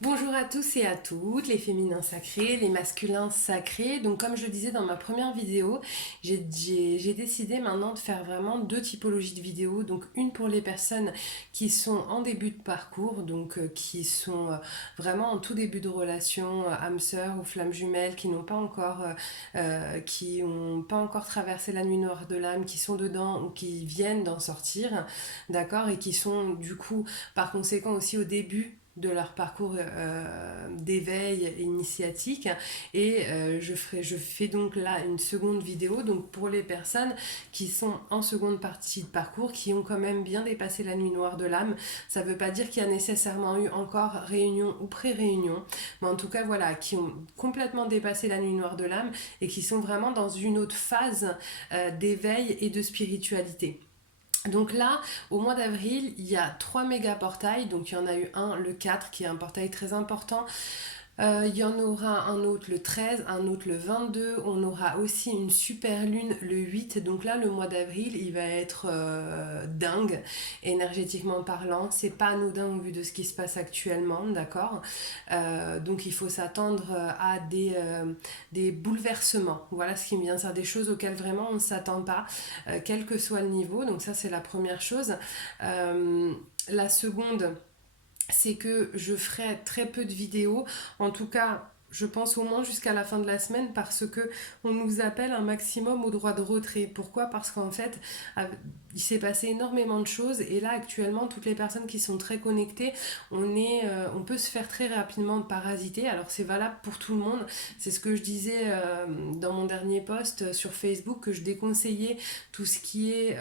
Bonjour à tous et à toutes, les féminins sacrés, les masculins sacrés. Donc comme je le disais dans ma première vidéo, j'ai décidé maintenant de faire vraiment deux typologies de vidéos. Donc une pour les personnes qui sont en début de parcours, donc qui sont vraiment en tout début de relation, âme sœur ou flamme jumelle, qui n'ont pas encore traversé la nuit noire de l'âme, qui sont dedans ou qui viennent d'en sortir, d'accord, et qui sont du coup par conséquent aussi au début de leur parcours d'éveil initiatique et je fais donc là une seconde vidéo donc pour les personnes qui sont en seconde partie de parcours qui ont quand même bien dépassé la nuit noire de l'âme. Ça veut pas dire qu'il y a nécessairement eu encore réunion ou pré-réunion, mais en tout cas voilà, qui ont complètement dépassé la nuit noire de l'âme et qui sont vraiment dans une autre phase d'éveil et de spiritualité. Donc là, au mois d'avril, il y a trois méga portails. Donc il y en a eu un, le 4, qui est un portail très important. Il y en aura un autre le 13, un autre le 22. On aura aussi une super lune le 8. Donc là, le mois d'avril, il va être dingue, énergétiquement parlant. C'est pas anodin au vu de ce qui se passe actuellement, d'accord. Donc il faut s'attendre à des bouleversements. Voilà ce qui me vient, c'est des choses auxquelles vraiment on ne s'attend pas, quel que soit le niveau. Donc ça, c'est la première chose. La seconde, c'est que je ferai très peu de vidéos, en tout cas je pense au moins jusqu'à la fin de la semaine parce que on nous appelle un maximum au droit de retrait. Pourquoi? Parce qu'en fait, il s'est passé énormément de choses et là actuellement toutes les personnes qui sont très connectées, on peut se faire très rapidement parasiter. Alors c'est valable pour tout le monde. C'est ce que je disais dans mon dernier post sur Facebook que je déconseillais tout ce qui est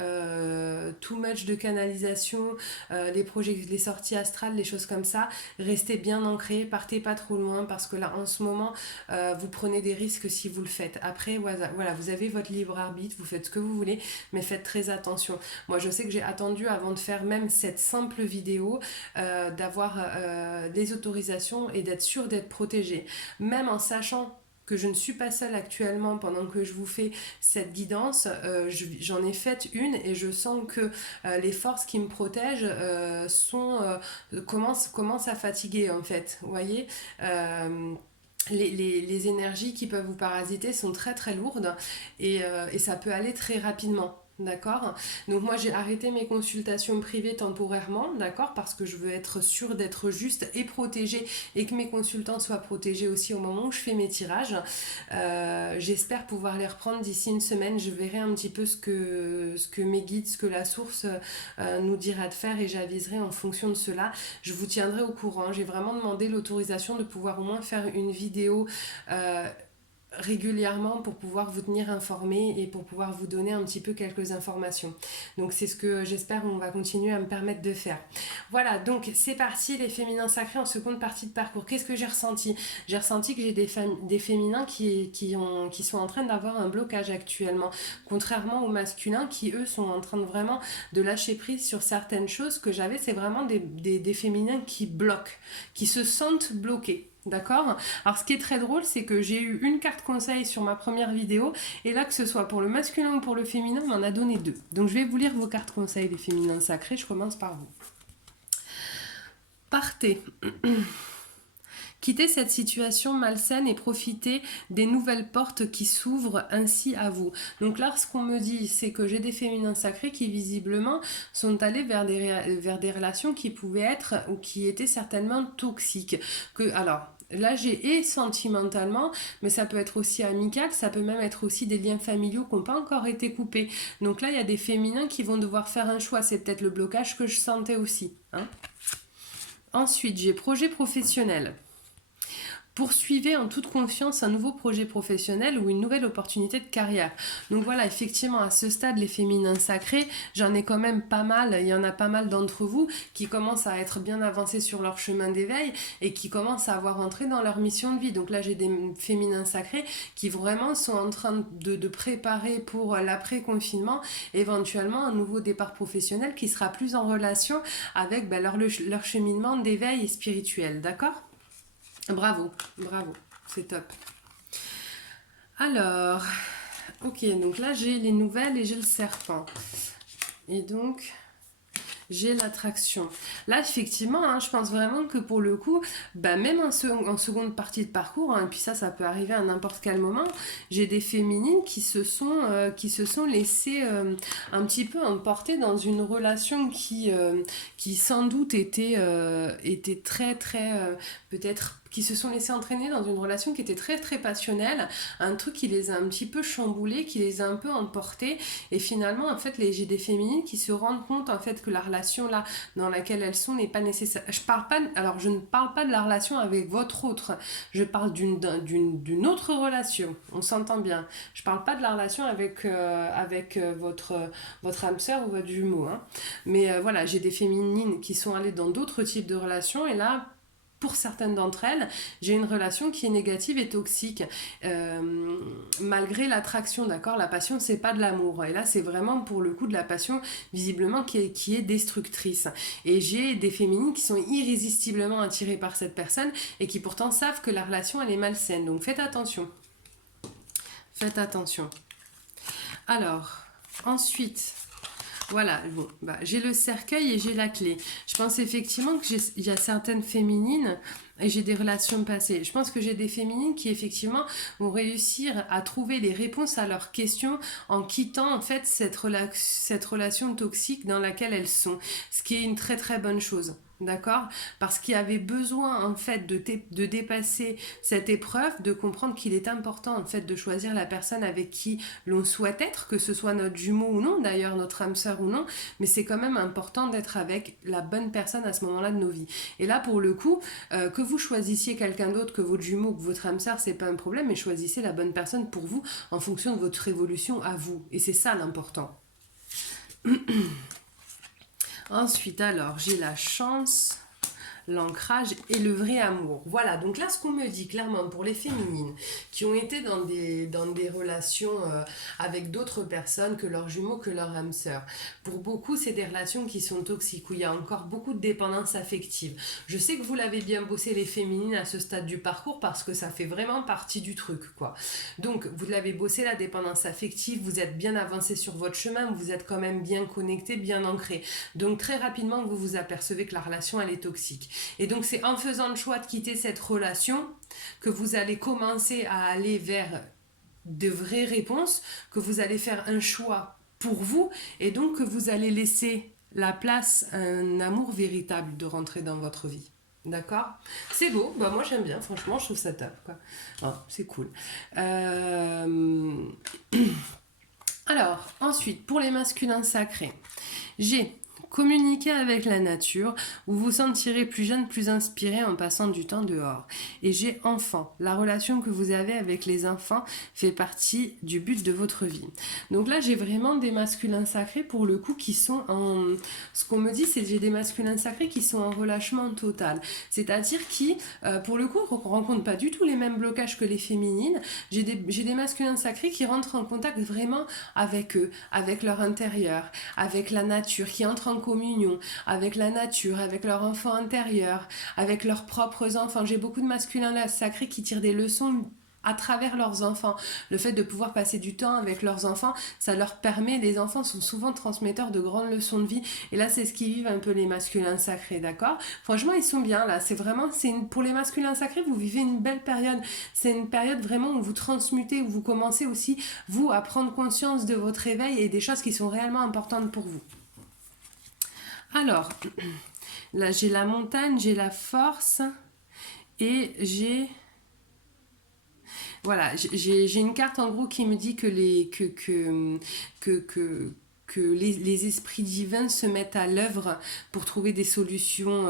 too much de canalisation, les sorties astrales, les choses comme ça. Restez bien ancrés, partez pas trop loin parce que là en ce moment vous prenez des risques si vous le faites. Après voilà, vous avez votre libre arbitre, vous faites ce que vous voulez, mais faites très attention. Moi je sais que j'ai attendu avant de faire même cette simple vidéo d'avoir des autorisations et d'être sûr d'être protégée. Même en sachant que je ne suis pas seule actuellement pendant que je vous fais cette guidance, j'en ai fait une et je sens que les forces qui me protègent commencent à fatiguer en fait, vous voyez. Les énergies qui peuvent vous parasiter sont très très lourdes et ça peut aller très rapidement. D'accord. Donc moi j'ai arrêté mes consultations privées temporairement, d'accord, parce que je veux être sûre d'être juste et protégée et que mes consultants soient protégés aussi au moment où je fais mes tirages. J'espère pouvoir les reprendre d'ici une semaine. Je verrai un petit peu ce que mes guides, ce que la source nous dira de faire et j'aviserai en fonction de cela. Je vous tiendrai au courant. J'ai vraiment demandé l'autorisation de pouvoir au moins faire une vidéo régulièrement pour pouvoir vous tenir informé et pour pouvoir vous donner un petit peu quelques informations. Donc c'est ce que j'espère on va continuer à me permettre de faire. Voilà, donc c'est parti les féminins sacrés en seconde partie de parcours. Qu'est-ce que j'ai ressenti? J'ai ressenti que j'ai des féminins qui sont en train d'avoir un blocage actuellement, contrairement aux masculins qui eux sont en train de vraiment de lâcher prise sur certaines choses que j'avais. C'est vraiment des féminins qui bloquent, qui se sentent bloqués. D'accord. Alors, ce qui est très drôle, c'est que j'ai eu une carte conseil sur ma première vidéo, et là, que ce soit pour le masculin ou pour le féminin, on m'en a donné deux. Donc, je vais vous lire vos cartes conseils des féminins sacrés. Je commence par vous. Partez. Quittez cette situation malsaine et profitez des nouvelles portes qui s'ouvrent ainsi à vous. Donc là, ce qu'on me dit, c'est que j'ai des féminins sacrés qui visiblement sont allés vers des relations qui pouvaient être ou qui étaient certainement toxiques. Alors, là, j'ai et sentimentalement, mais ça peut être aussi amical, ça peut même être aussi des liens familiaux qui n'ont pas encore été coupés. Donc là, il y a des féminins qui vont devoir faire un choix. C'est peut-être le blocage que je sentais aussi. Hein. Ensuite, j'ai projet professionnel. Poursuivez en toute confiance un nouveau projet professionnel ou une nouvelle opportunité de carrière. Donc voilà, effectivement, à ce stade, les féminins sacrés, j'en ai quand même pas mal, il y en a pas mal d'entre vous qui commencent à être bien avancés sur leur chemin d'éveil et qui commencent à avoir entré dans leur mission de vie. Donc là, j'ai des féminins sacrés qui vraiment sont en train de préparer pour l'après-confinement, éventuellement un nouveau départ professionnel qui sera plus en relation avec leur cheminement d'éveil spirituel, d'accord? Bravo, bravo, c'est top. Alors, ok, donc là j'ai les nouvelles et j'ai le serpent. Et donc, J'ai l'attraction. Là, effectivement, hein, je pense vraiment que pour le coup, bah, même en seconde partie de parcours, hein, et puis ça peut arriver à n'importe quel moment, j'ai des féminines qui se sont laissées un petit peu emporter dans une relation qui sans doute était très, très, peut-être qui se sont laissés entraîner dans une relation qui était très très passionnelle, un truc qui les a un petit peu chamboulés, qui les a un peu emportés, et finalement en fait j'ai des féminines qui se rendent compte en fait que la relation là dans laquelle elles sont n'est pas nécessaire. Je ne parle pas de la relation avec votre autre, je parle d'une autre relation, on s'entend bien. Je parle pas de la relation avec votre âme sœur ou votre jumeau, hein. Mais voilà, j'ai des féminines qui sont allées dans d'autres types de relations, et là pour certaines d'entre elles, j'ai une relation qui est négative et toxique. Malgré l'attraction, d'accord. La passion, c'est pas de l'amour. Et là, c'est vraiment pour le coup de la passion, visiblement, qui est destructrice. Et j'ai des féminines qui sont irrésistiblement attirées par cette personne et qui pourtant savent que la relation, elle est malsaine. Donc faites attention. Faites attention. Alors, ensuite, voilà, bon, bah, j'ai le cercueil et j'ai la clé. Je pense effectivement qu'il y a certaines féminines et j'ai des relations passées. Je pense que j'ai des féminines qui effectivement vont réussir à trouver les réponses à leurs questions en quittant en fait cette relation toxique dans laquelle elles sont. Ce qui est une très très bonne chose. D'accord. Parce qu'il y avait besoin en fait de dépasser cette épreuve, de comprendre qu'il est important en fait de choisir la personne avec qui l'on souhaite être, que ce soit notre jumeau ou non, d'ailleurs notre âme sœur ou non, mais c'est quand même important d'être avec la bonne personne à ce moment-là de nos vies. Et là pour le coup, que vous choisissiez quelqu'un d'autre que votre jumeau ou que votre âme sœur, c'est pas un problème, mais choisissez la bonne personne pour vous en fonction de votre évolution à vous. Et c'est ça l'important. Ensuite, alors, j'ai la chance, l'ancrage et le vrai amour. Voilà, donc là ce qu'on me dit clairement pour les féminines qui ont été dans des relations avec d'autres personnes que leurs jumeaux, que leur âme sœur. Pour beaucoup, c'est des relations qui sont toxiques, où il y a encore beaucoup de dépendance affective. Je sais que vous l'avez bien bossé les féminines à ce stade du parcours parce que ça fait vraiment partie du truc, quoi. Donc, vous l'avez bossé la dépendance affective, vous êtes bien avancé sur votre chemin, vous êtes quand même bien connecté, bien ancré. Donc, très rapidement, vous vous apercevez que la relation, elle est toxique. Et donc c'est en faisant le choix de quitter cette relation que vous allez commencer à aller vers de vraies réponses, que vous allez faire un choix pour vous et donc que vous allez laisser la place à un amour véritable de rentrer dans votre vie. D'accord. C'est beau, bah moi j'aime bien, franchement je trouve ça top, quoi. Oh, c'est cool. Alors, ensuite, pour les masculins sacrés, j'ai communiquer avec la nature, vous vous sentirez plus jeune, plus inspiré en passant du temps dehors. Et j'ai enfant. La relation que vous avez avec les enfants fait partie du but de votre vie. Donc là, j'ai vraiment des masculins sacrés pour le coup qui sont en... Ce qu'on me dit, c'est que j'ai des masculins sacrés qui sont en relâchement total. C'est-à-dire qui, pour le coup, ne rencontrent pas du tout les mêmes blocages que les féminines. J'ai des masculins sacrés qui rentrent en contact vraiment avec eux, avec leur intérieur, avec la nature, qui entrent en communion avec la nature, avec leur enfant intérieur, avec leurs propres enfants. J'ai beaucoup de masculins là, sacrés qui tirent des leçons à travers leurs enfants. Le fait de pouvoir passer du temps avec leurs enfants, ça leur permet, les enfants sont souvent transmetteurs de grandes leçons de vie, et là c'est ce qui vivent un peu les masculins sacrés, d'accord. Franchement ils sont bien là, c'est vraiment, pour les masculins sacrés, vous vivez une belle période, c'est une période vraiment où vous transmutez, où vous commencez aussi, vous, à prendre conscience de votre éveil et des choses qui sont réellement importantes pour vous. Alors, là j'ai la montagne, j'ai la force et j'ai... Voilà, j'ai une carte en gros qui me dit que les esprits divins se mettent à l'œuvre pour trouver des solutions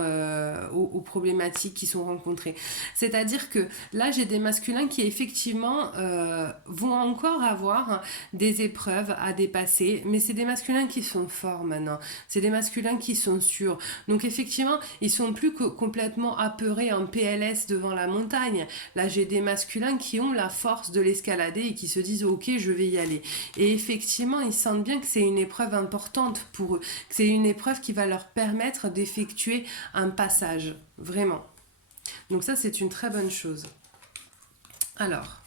aux problématiques qui sont rencontrées. C'est-à-dire que là, j'ai des masculins qui effectivement vont encore avoir des épreuves à dépasser, mais c'est des masculins qui sont forts maintenant. C'est des masculins qui sont sûrs. Donc effectivement, ils sont plus complètement apeurés en PLS devant la montagne. Là, j'ai des masculins qui ont la force de l'escalader et qui se disent « Ok, je vais y aller ». Et effectivement, ils sentent bien que c'est une épreuve importante pour eux, que c'est une épreuve qui va leur permettre d'effectuer un passage, vraiment. Donc ça, c'est une très bonne chose. Alors,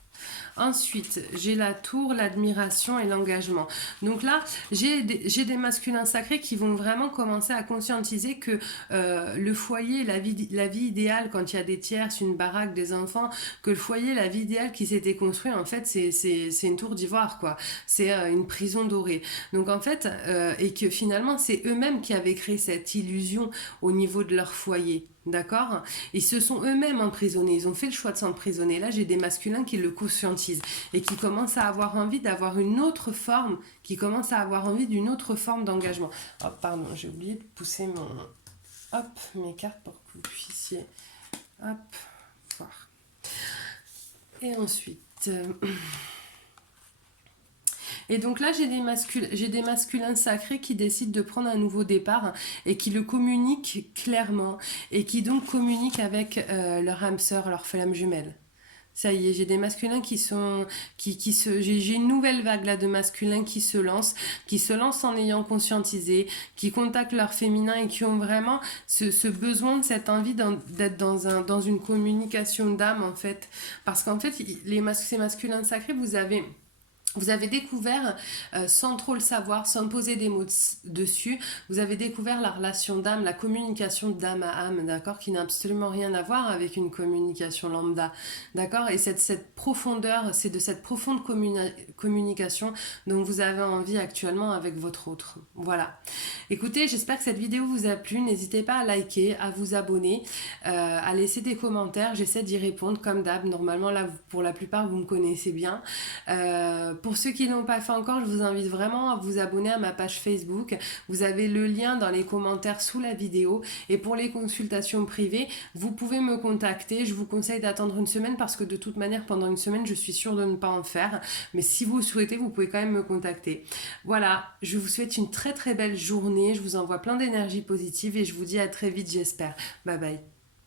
Ensuite, j'ai la tour, l'admiration et l'engagement. Donc là, j'ai des masculins sacrés qui vont vraiment commencer à conscientiser que le foyer, la vie idéale, quand il y a des tierces, une baraque, des enfants, que le foyer, la vie idéale qui s'était construit, en fait, c'est une tour d'ivoire, quoi. C'est une prison dorée. Donc en fait, et que finalement, c'est eux-mêmes qui avaient créé cette illusion au niveau de leur foyer. D'accord. Ils se sont eux-mêmes emprisonnés, ils ont fait le choix de s'emprisonner. Là, j'ai des masculins qui le conscientisent et qui commencent à avoir envie d'avoir une autre forme, qui commencent à avoir envie d'une autre forme d'engagement. Oh, pardon, j'ai oublié de pousser mes cartes pour que vous puissiez, hop, voir. Et ensuite... Et donc là, j'ai des masculins sacrés qui décident de prendre un nouveau départ et qui le communiquent clairement et qui donc communiquent avec leur âme sœur, leur flamme jumelle. Ça y est, j'ai des masculins j'ai une nouvelle vague là de masculins qui se lancent en ayant conscientisé, qui contactent leur féminin et qui ont vraiment ce besoin de cette envie d'être dans une communication d'âme en fait. Parce qu'en fait, ces masculins sacrés, vous avez découvert, sans trop le savoir, sans poser des mots dessus, vous avez découvert la relation d'âme, la communication d'âme à âme, d'accord, qui n'a absolument rien à voir avec une communication lambda, d'accord, et cette profondeur, c'est de cette profonde communication dont vous avez envie actuellement avec votre autre. Voilà. Écoutez, j'espère que cette vidéo vous a plu, n'hésitez pas à liker, à vous abonner, à laisser des commentaires, j'essaie d'y répondre comme d'hab, normalement là, pour la plupart, vous me connaissez bien. Pour ceux qui ne l'ont pas fait encore, je vous invite vraiment à vous abonner à ma page Facebook. Vous avez le lien dans les commentaires sous la vidéo. Et pour les consultations privées, vous pouvez me contacter. Je vous conseille d'attendre une semaine parce que de toute manière, pendant une semaine, je suis sûre de ne pas en faire. Mais si vous le souhaitez, vous pouvez quand même me contacter. Voilà, je vous souhaite une très très belle journée. Je vous envoie plein d'énergie positive et je vous dis à très vite, j'espère. Bye bye.